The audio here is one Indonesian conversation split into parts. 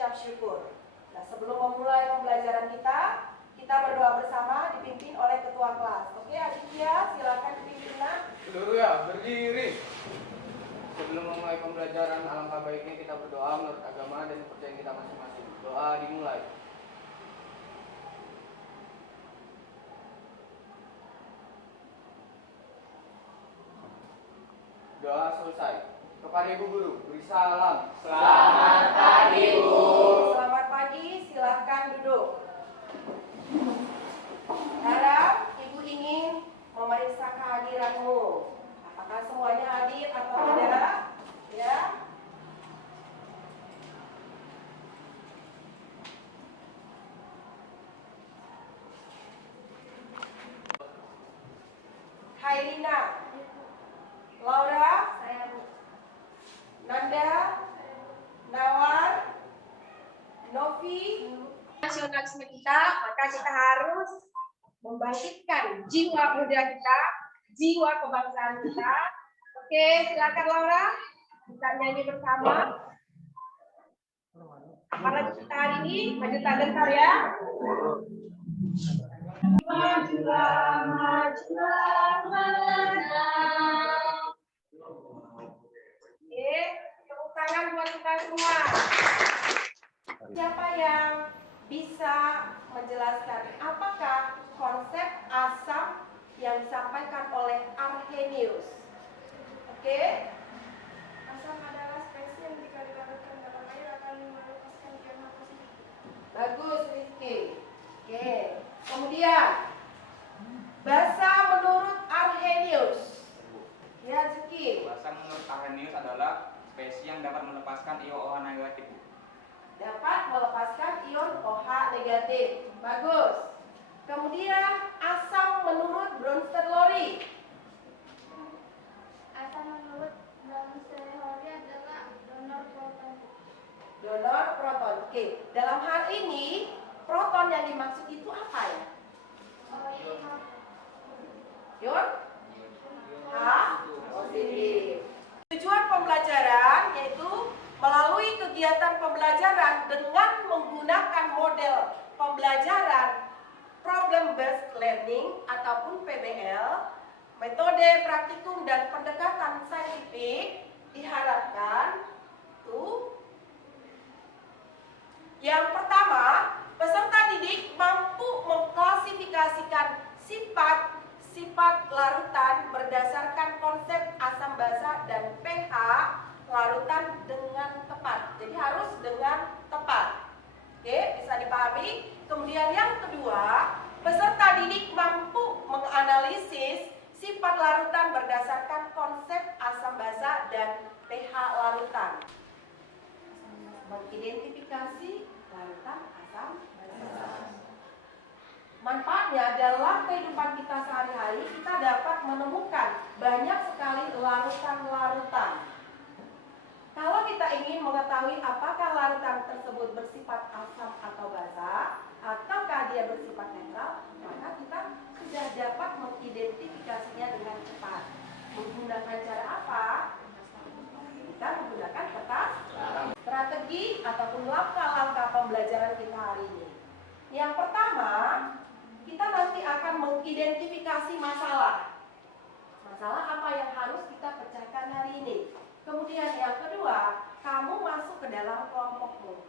mengucap syukur. Nah, sebelum memulai pembelajaran kita berdoa bersama dipimpin oleh ketua kelas. Oke, Aditya, silakan dipimpin. Seluruh ya, berdiri. Sebelum memulai pembelajaran, alangkah baiknya kita berdoa menurut agama dan kepercayaan kita masing-masing. Doa dimulai. Doa selesai. Kepada Ibu Guru, beri salam. Selamat pagi, Bu. Selamat pagi, silakan duduk. Harap Ibu ingin memeriksa kehadiranmu. Apakah semuanya hadir atau tidak? Ya. Hairina, Laura, Nanda, Nawar, Novi. Nasionalisme kita, maka kita harus membangkitkan jiwa muda kita, jiwa kebangsaan kita. Oke, silakan Laura, kita nyanyi bersama. Apalagi kita hari ini maju tak gentar ya. Majulah, majulah, majulah. Oke, tepuk tangan buat kita semua. Siapa yang bisa menjelaskan apakah konsep asam yang disampaikan oleh Arrhenius? Oke? Asam adalah spesies yang jika dilarutkan dalam air akan melepaskan ion positif. Bagus, Rizky. Oke. Kemudian, basa menurut Arrhenius. Ya, Rizky. Basa menurut Arrhenius adalah spesies yang dapat melepaskan ion OH negatif. Dapat melepaskan ion OH negatif. Bagus. Kemudian, asam menurut Bronsted-Lowry. Asam menurut Bronsted-Lowry adalah donor proton. Donor proton. Oke. Dalam hal ini, proton yang dimaksud itu apa ya? Ion H positif. Tujuan pembelajaran yaitu melalui kegiatan pembelajaran dengan menggunakan model pembelajaran problem based learning ataupun PBL, metode praktikum dan pendekatan saintifik diharapkan tuh. Yang pertama, peserta didik mampu mengklasifikasikan sifat larutan berdasarkan konsep asam basa dan pH larutan dengan tepat. Jadi harus dengan tepat. Oke, bisa dipahami? Kemudian yang kedua, peserta didik mampu menganalisis sifat larutan berdasarkan konsep asam basa dan pH larutan. Mengidentifikasi larutan asam basa. Manfaatnya dalam kehidupan kita sehari-hari, kita dapat menemukan banyak sekali larutan-larutan. Kalau kita ingin mengetahui apakah larutan tersebut bersifat asam atau basa, ataukah dia bersifat netral, maka kita sudah dapat mengidentifikasinya dengan cepat. Menggunakan cara apa? Kita menggunakan kertas strategi ataupun langkah-langkah pembelajaran kita hari ini. Yang pertama, kita nanti akan mengidentifikasi masalah. Masalah apa yang harus kita pecahkan hari ini. Kemudian yang kedua, kamu masuk ke dalam kelompokmu.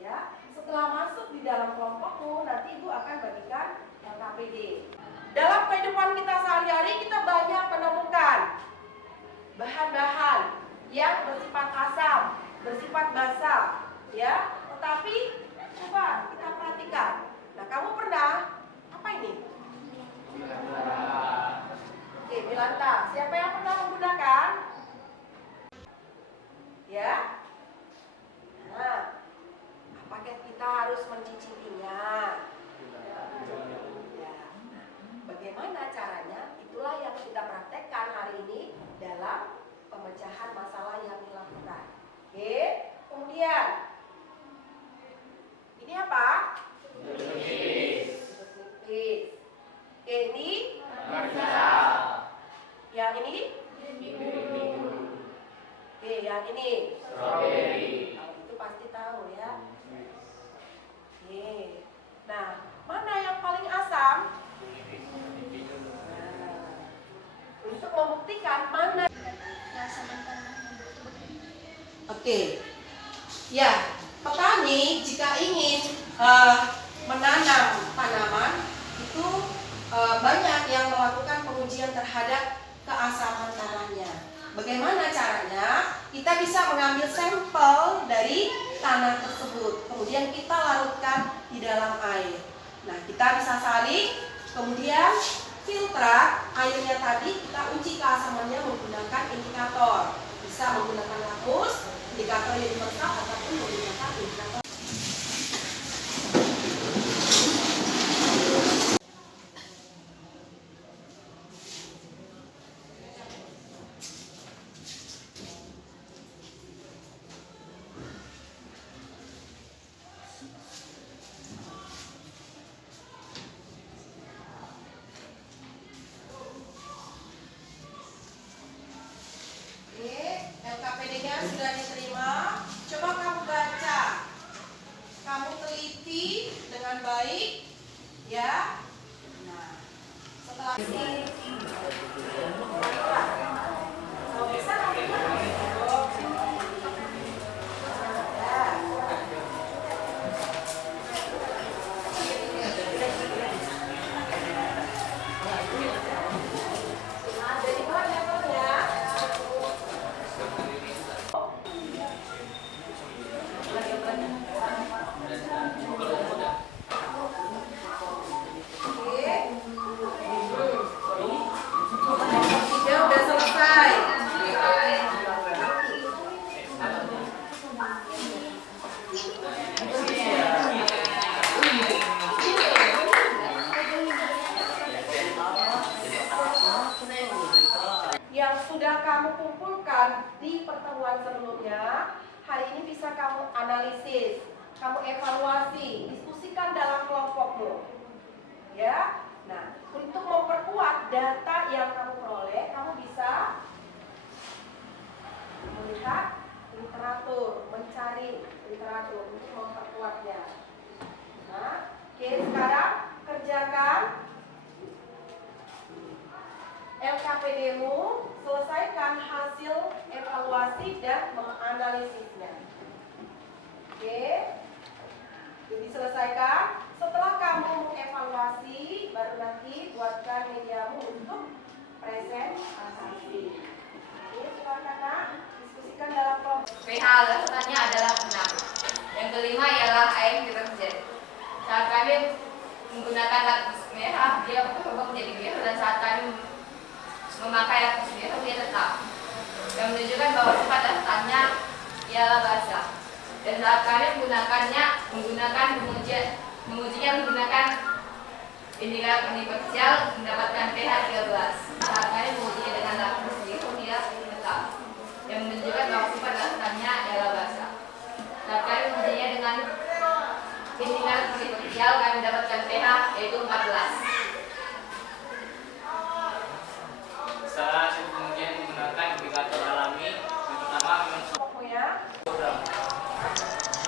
Ya, setelah masuk di dalam kelompokmu, nanti Ibu akan bagikan KPD. Dalam kehidupan kita sehari-hari, kita banyak menemukan bahan-bahan yang bersifat asam, bersifat basa, ya. Tetapi coba kita perhatikan. Nah, kamu pernah apa ini? Oke, bilanta. Siapa yang pernah menggunakan? Ya. Nah, apakah kita harus mencicipinya? Ya. Bagaimana caranya? Itulah yang kita praktekkan hari ini dalam pemecahan masalah yang dilakukan. Oke. Kemudian ini apa? Nipis. Oke, ini yang ini? Oke, yang ini? Strawberry. Kalau itu pasti Oke. Ya, petani jika ingin menanam tanaman itu banyak yang melakukan pengujian terhadap keasaman tanahnya. Bagaimana caranya? Kita bisa mengambil sampel dari tanah tersebut, kemudian kita larutkan di dalam air. Nah, kita bisa saring, kemudian filter airnya tadi kita uji keasamannya menggunakan indikator. Bisa menggunakan lakmus, indikator universal ataupun menggunakan indikator. LKPD-nya sudah diterima. Coba kamu baca, kamu teliti dengan baik, ya. Nah, setelah ini, kalau bisa kamu udah selesai. Yang sudah kamu kumpulkan di pertemuan sebelumnya, hari ini bisa kamu analisis, kamu evaluasi, diskusikan dalam kelompokmu. Ya. Nah, untuk memperkuat data yang kamu peroleh, kamu bisa melihat literatur, mencari literatur untuk memperkuatnya. Nah, oke, sekarang kerjakan LKPD-mu, selesaikan hasil evaluasi dan menganalisisnya. Oke, jadi selesaikan. Setelah kamu mengevaluasi, baru nanti buatkan mediamu untuk presentasi. Oke, silakan Kak, diskusikan dalam kelompok. pH larutannya adalah 6. Yang kelima ialah air deterjen. Saat kami menggunakan lakmus merah, dia berubah menjadi biru, dan saat kami memakai lakmus biru, dia tetap. Yang menunjukkan bahwa sifat larutannya ialah basah. Dan saat kami menggunakannya, mengujinya menggunakan indikator universal, mendapatkan pH 13. Saat kami mengujinya dengan lakmus biru, dia tetap. Yang menunjukkan bahwa sifat larutannya ialah basah. Saat kami mengujinya dengan indikator universal, kami mendapatkan pH yaitu 14. Setelah hasil pengujian menggunakan indikator alami, yang pertama Pokoknya,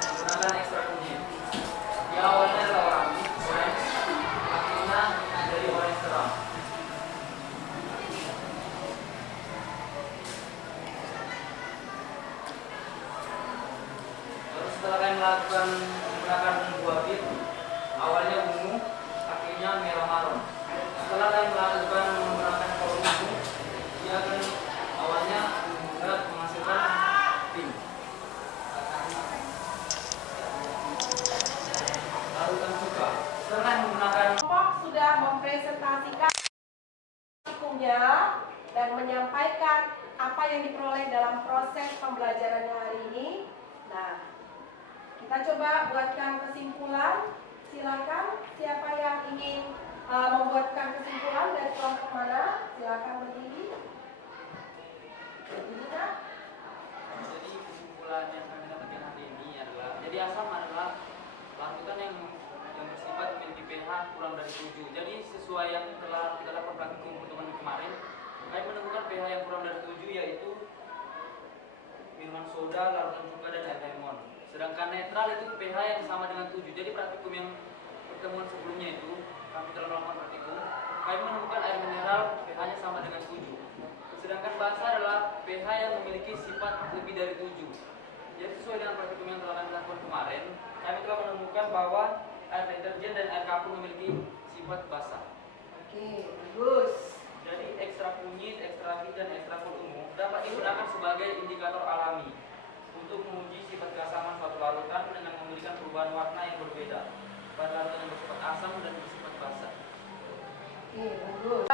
Menggunakan ekstrak kunyit. Dia awalnya adalah alami, orange, akhirnya dari orange terang. Lalu setelah kalian melakukan menggunakan buah bit, awalnya ungu, akhirnya merah marun. Setelah kalian melakukan menggunakan kolom ungu, dia akan awalnya berat menghasilkan pink. Larutan cuka. Setelah menggunakan kelompok sudah mempresentasikan praktikumnya dan menyampaikan apa yang diperoleh dalam proses pembelajarannya hari ini. Nah, kita coba buatkan kesimpulan. Silakan, siapa yang ingin membuatkan kesimpulan dari kelompok mana? Silakan berdiri. Berdiri, Kak. Jadi kesimpulan yang kami dapatkan hari ini adalah jadi asam adalah larutan yang bersifat memiliki pH kurang dari 7. Jadi sesuai yang telah kita lakukan praktikum pertemuan kemarin, kami menemukan pH yang kurang dari 7 yaitu minuman soda, larutan cuka dan air lemon. Sedangkan netral itu pH yang sama dengan 7. Jadi praktikum yang pertemuan sebelumnya itu kami telah melakukan praktikum, kami menemukan air mineral pH-nya sama dengan 7. Sedangkan basa adalah pH yang memiliki sifat lebih dari 7. Jadi sesuai dengan praktikum yang telah kami lakukan kemarin, kami telah menemukan bahwa air deterjen dan air kapur memiliki sifat basah. Oke, bagus. Jadi ekstrak kunyit, ekstrak dan ekstrak umum dapat digunakan sebagai indikator alami untuk menguji sifat keasaman suatu larutan dengan memberikan perubahan warna yang berbeda pada larutan yang bersifat asam dan bersifat basah. Oke, bagus.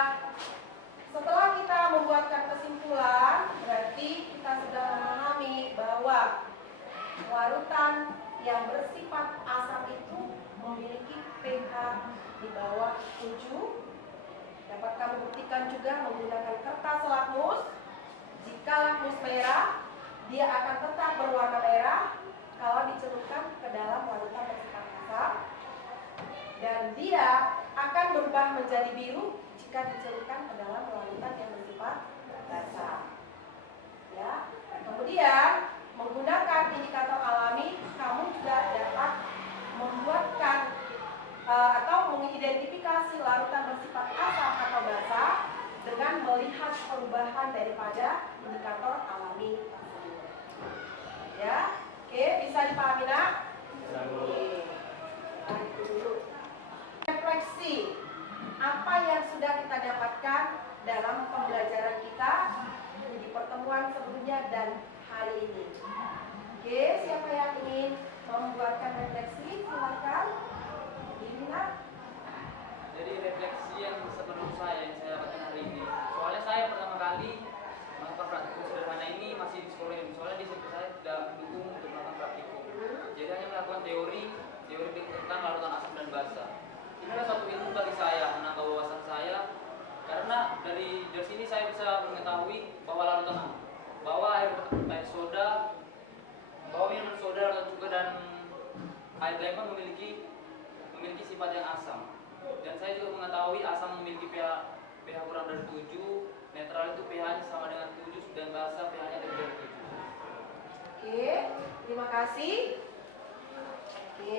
Setelah kita membuatkan kesimpulan, berarti kita sudah memahami bahwa larutan yang bersifat asam itu memiliki pH di bawah 7. Dapat kami buktikan juga menggunakan kertas lakmus. Jika lakmus merah, dia akan tetap berwarna merah kalau dicelupkan ke dalam larutan bersifat asam, dan dia akan berubah menjadi biru jika dicelupkan ke dalam larutan yang bersifat basah. Ya. Kemudian menggunakan indikator alami, kamu juga dapat membuatkan atau mengidentifikasi larutan bersifat asam atau basah dengan melihat perubahan daripada indikator alami tersebut. Ya, oke, bisa dipahami nak? Oke, nah, itu dulu. Refleksi apa yang sudah kita dapatkan dalam pembelajaran kita di pertemuan sebelumnya dan hari ini. Oke, siapa yang ingin membuatkan refleksi? Silakan. Jadi refleksi yang menurut saya yang saya dapatkan hari ini, soalnya saya pertama kali melakukan praktikum sederhana ini masih di sekolah ini, soalnya di situ saya tidak mendukung untuk melakukan praktikum, jadi hanya melakukan teori tentang larutan asam dan basah. Inilah suatu ilmu bagi saya, menambah wawasan saya, karena dari sini saya bisa mengetahui bahwa air soda, bahwa minuman soda juga dan air lemon memiliki sifat yang asam. Dan saya juga mengetahui asam memiliki pH kurang dari 7, netral itu pH-nya sama dengan 7, dan basah pH-nya lebih dari 7. Oke, terima kasih. Oke.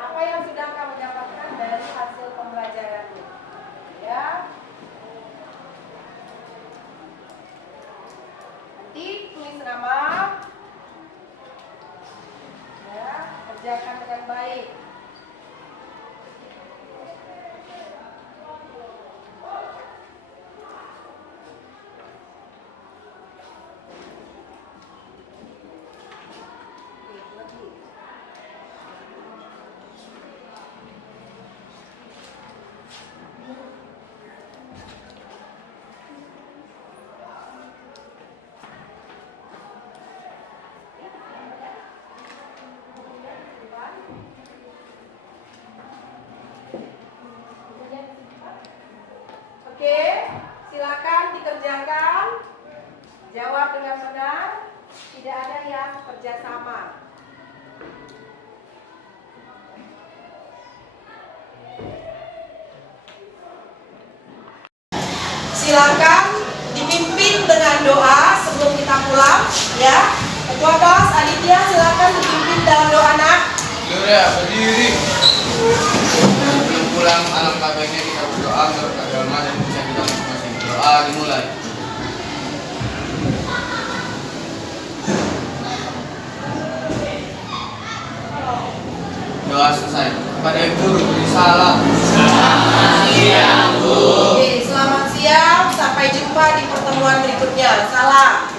Apa yang sudah kamu dapatkan dari hasil pembelajaran ini? Ya. Nanti tulis nama. Ya, kerjakan dengan baik. Oke, silakan dikerjakan. Jawab dengan benar. Tidak ada yang kerjasama. Silakan dipimpin dengan doa sebelum kita pulang, ya. Ketua kelas Aditya, silakan dipimpin dalam doa, nak. Surya, berdiri. Sebelum pulang, alangkah baiknya kita berdoa menurut agama dan bisa kita masing-masing. Doa dimulai. Doa selesai. Kepada Ibu Guru, beri salam. Selamat siang, Bu. Oke, selamat siang. Sampai jumpa di pertemuan berikutnya. Salam.